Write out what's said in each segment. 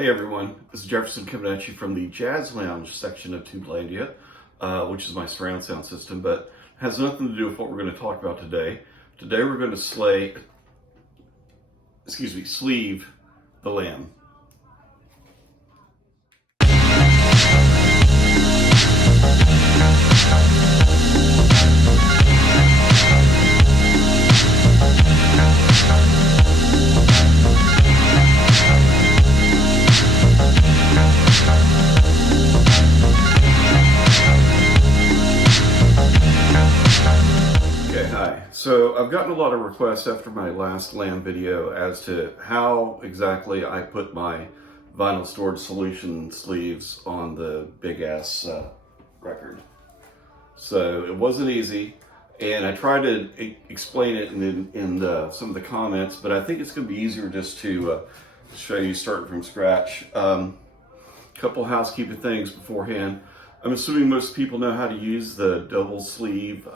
Hey everyone, this is Jefferson coming at you from the Jazz Lounge section of Tubelandia, which is my surround sound system, but has nothing to do with what we're going to talk about today. Today we're going to sleeve the lamb. So I've gotten a lot of requests after my last lamb video as to how exactly I put my vinyl storage solution sleeves on the big ass record. So it wasn't easy, and I tried to explain it in some of the comments, but I think it's going to be easier just to show you starting from scratch. Couple housekeeping things beforehand. I'm assuming most people know how to use the double sleeve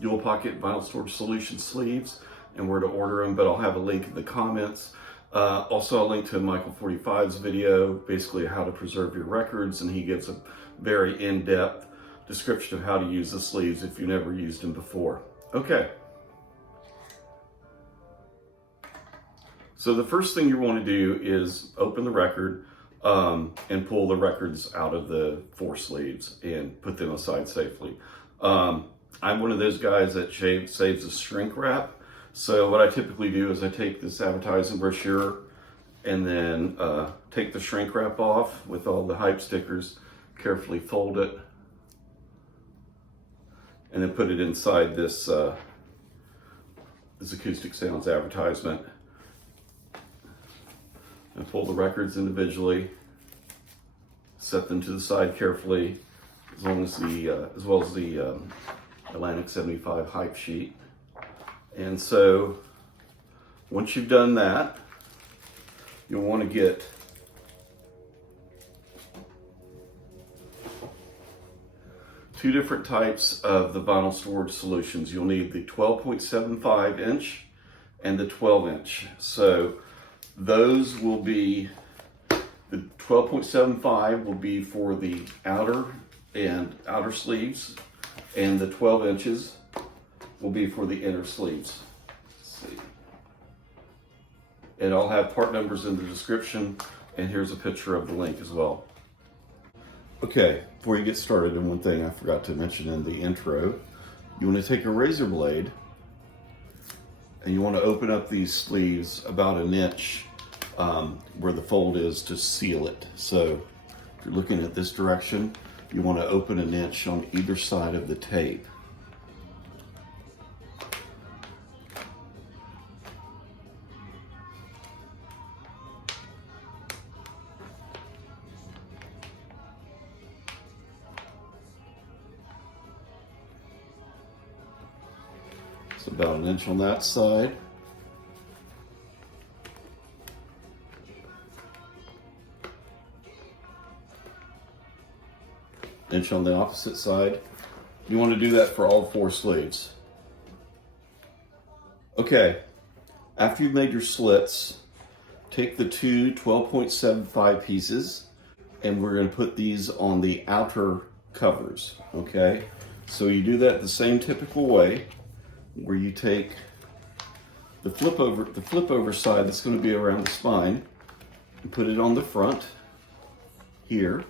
dual pocket vinyl storage solution sleeves and where to order them, but I'll have a link in the comments. Also a link to Michael 45's video, basically how to preserve your records, and he gives a very in-depth description of how to use the sleeves if you've never used them before. Okay. So the first thing you want to do is open the record and pull the records out of the four sleeves and put them aside safely. I'm one of those guys that saves a shrink wrap. So what I typically do is I take this advertising brochure and then take the shrink wrap off with all the hype stickers, carefully fold it, and then put it inside this Acoustic Sounds advertisement. And pull the records individually, set them to the side carefully, as well as the Atlantic 75 hype sheet. And so once you've done that, you'll want to get two different types of the vinyl storage solutions. You'll need the 12.75 inch and the 12 inch. So those will be, the 12.75 will be for the outer sleeves, and the 12 inches will be for the inner sleeves. Let's see. And I'll have part numbers in the description, and here's a picture of the link as well. Okay, before you get started, and one thing I forgot to mention in the intro, you want to take a razor blade and you want to open up these sleeves about an inch where the fold is to seal it. So if you're looking at this direction, you want to open an inch on either side of the tape. It's about an inch on that side. Inch on the opposite side. You want to do that for all four sleeves. Okay, after you've made your slits, take the two 12.75 pieces and we're going to put these on the outer covers. Okay, so you do that the same typical way, where you take the flip over side that's going to be around the spine and put it on the front here.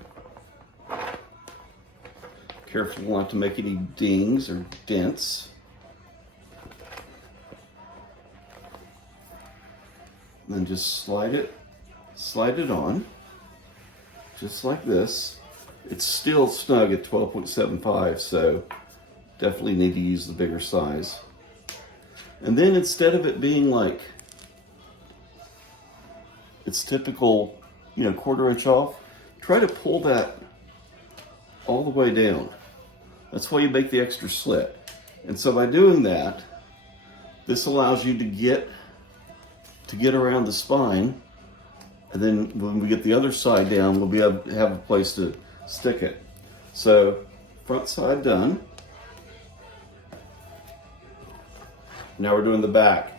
Careful not to make any dings or dents. And then just slide it on, just like this. It's still snug at 12.75, so definitely need to use the bigger size. And then instead of it being like its typical, quarter inch off, try to pull that all the way down. That's why you make the extra slit. And so by doing that, this allows you to get around the spine, and then when we get the other side down, we'll be able to have a place to stick it. So front side done. Now we're doing the back.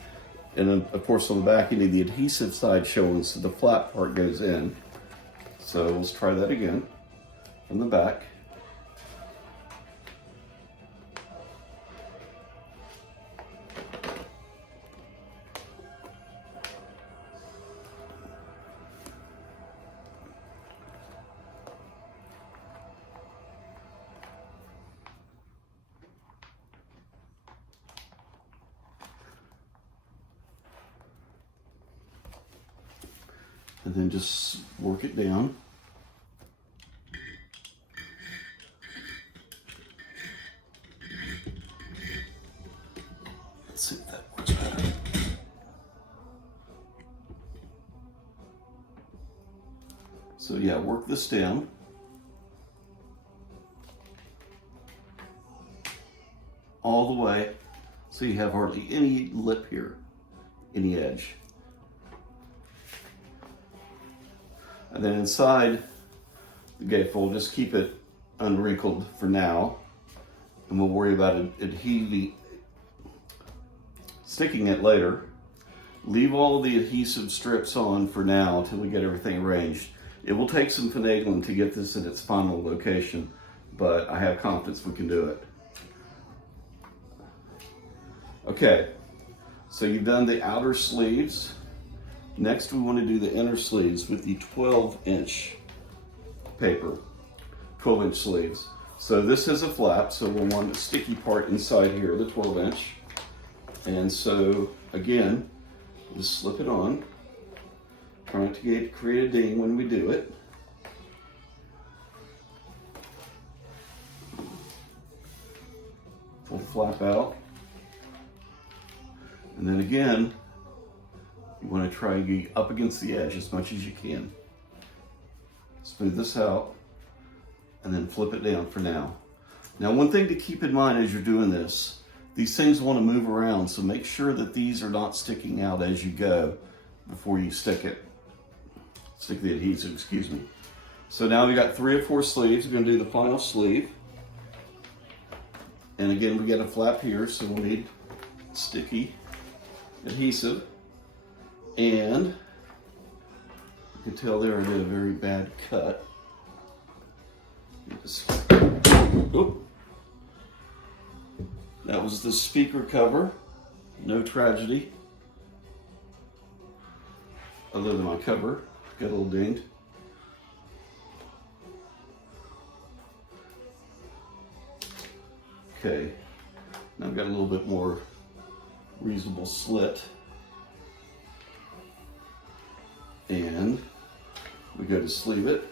And then, of course, on the back, you need the adhesive side showing so the flat part goes in. So let's try that again from the back. And then just work it down. Let's see if that works better. So yeah, work this down. All the way, so you have hardly any lip here, any edge. And then inside the gatefold, just keep it unwrinkled for now, and we'll worry about sticking it later. Leave all of the adhesive strips on for now until we get everything arranged. It will take some finagling to get this in its final location, but I have confidence we can do it. Okay, so you've done the outer sleeves. Next, we want to do the inner sleeves with the 12-inch paper, 12-inch sleeves. So this has a flap, so we'll want the sticky part inside here, the 12-inch. And so, again, just slip it on. Trying to create a ding when we do it. Pull the flap out. And then again, you want to try and get up against the edge as much as you can. Smooth this out and then flip it down for now. Now, one thing to keep in mind as you're doing this, these things want to move around, so make sure that these are not sticking out as you go before you stick the adhesive, excuse me. So now we got 3 or 4 sleeves. We're going to do the final sleeve. And again, we got a flap here, so we'll need sticky adhesive. And you can tell there I did a very bad cut. Oop. That was the speaker cover. No tragedy. Other than my cover got a little dinged. Okay, now I've got a little bit more reasonable slit. And we go to sleeve it.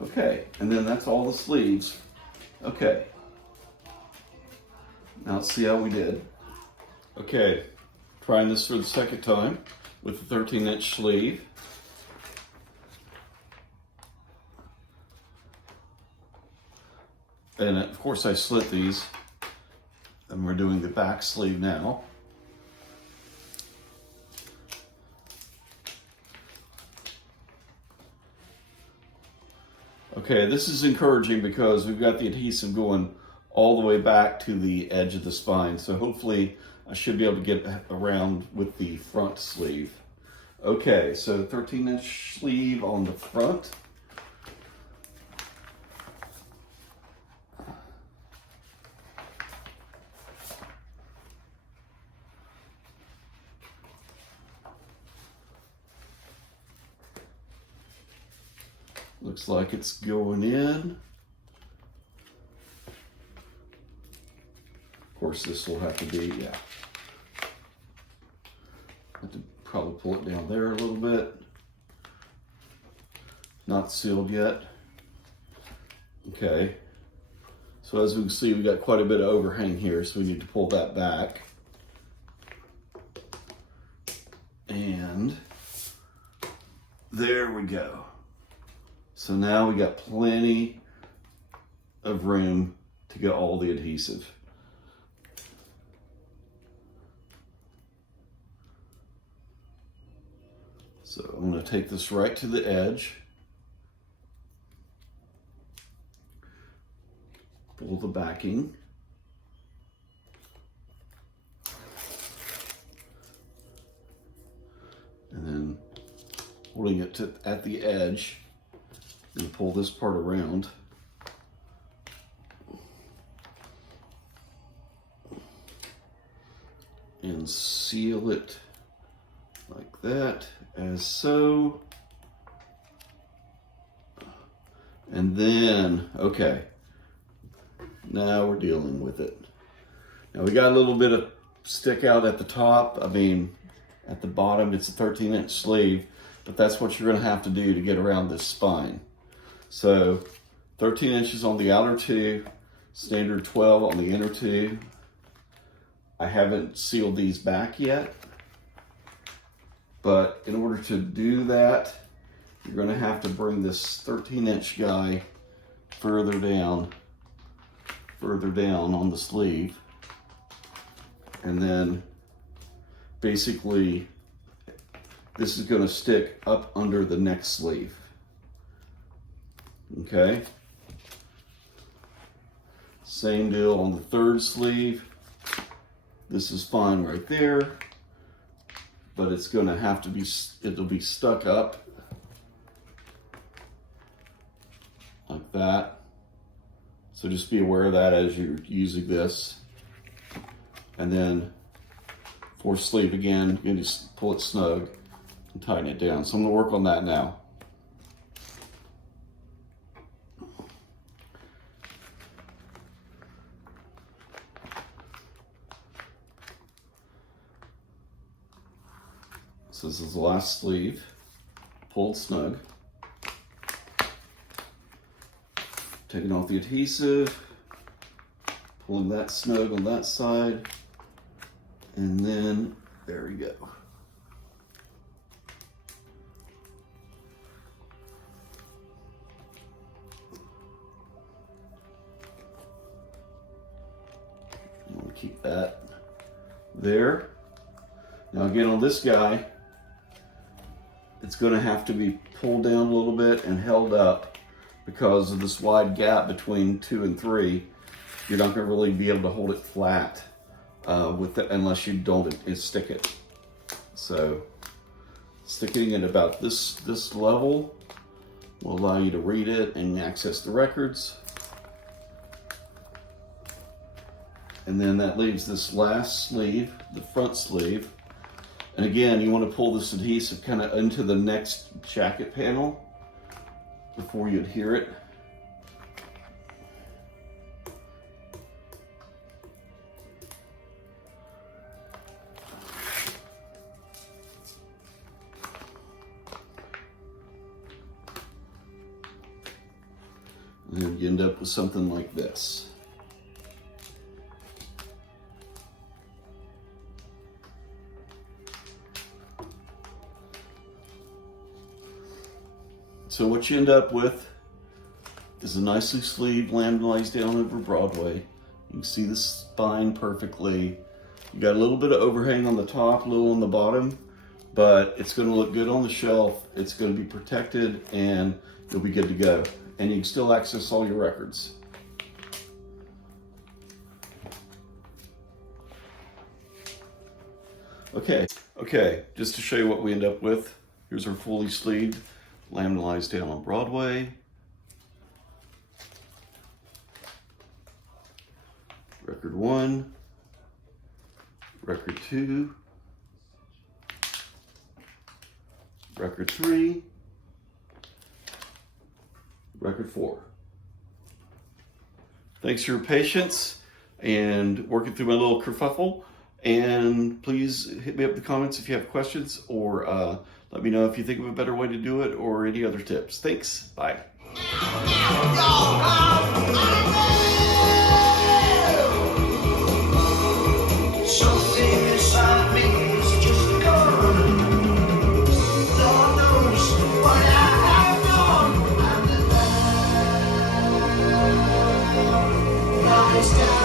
Okay, and then that's all the sleeves. Okay, now let's see how we did. Okay, trying this for the second time with the 13-inch sleeve. And of course I slit these, and we're doing the back sleeve now. Okay, this is encouraging because we've got the adhesive going all the way back to the edge of the spine. So hopefully I should be able to get around with the front sleeve. Okay, so 13-inch sleeve on the front. Looks like it's going in. Of course, this will have to be, yeah. Have to probably pull it down there a little bit. Not sealed yet. Okay. So as we can see, we got quite a bit of overhang here, so we need to pull that back. And there we go. So now we got plenty of room to get all the adhesive. So I'm going to take this right to the edge. pull the backing. And then holding it at the edge, and pull this part around. And seal it like that, as so. And then, okay, now we're dealing with it. Now we got a little bit of stick out at the top. I mean, at the bottom, it's a 13-inch sleeve, but that's what you're gonna have to do to get around this spine. So 13 inches on the outer two, standard 12 on the inner two. I haven't sealed these back yet, but in order to do that, you're gonna have to bring this 13-inch guy further down on the sleeve. And then basically, this is gonna stick up under the next sleeve, okay? Same deal on the third sleeve. This is fine right there, but it's gonna have to be, it'll be stuck up like that. So just be aware of that as you're using this. And then fourth sleeve again, you can just pull it snug and tighten it down. So I'm gonna work on that now. So this is the last sleeve, pulled snug. Taking off the adhesive, pulling that snug on that side, and then there we go. I'm gonna keep that there. Now again, on this guy, it's gonna have to be pulled down a little bit and held up because of this wide gap between 2 and 3. You're not gonna really be able to hold it flat with it unless you don't stick it. So sticking it about this level will allow you to read it and access the records. And then that leaves this last sleeve, the front sleeve. And again, you want to pull this adhesive kind of into the next jacket panel before you adhere it. And then you end up with something like this. So what you end up with is a nicely sleeved, laminized down over Broadway. You can see the spine perfectly. You got a little bit of overhang on the top, a little on the bottom, but it's gonna look good on the shelf. It's gonna be protected and you'll be good to go. And you can still access all your records. Okay, just to show you what we end up with. Here's our fully sleeved, laminized down on Broadway. Record 1, record 2, record 3, record 4. Thanks for your patience and working through my little kerfuffle. And please hit me up in the comments if you have questions, or let me know if you think of a better way to do it or any other tips. Thanks. Bye. Stop.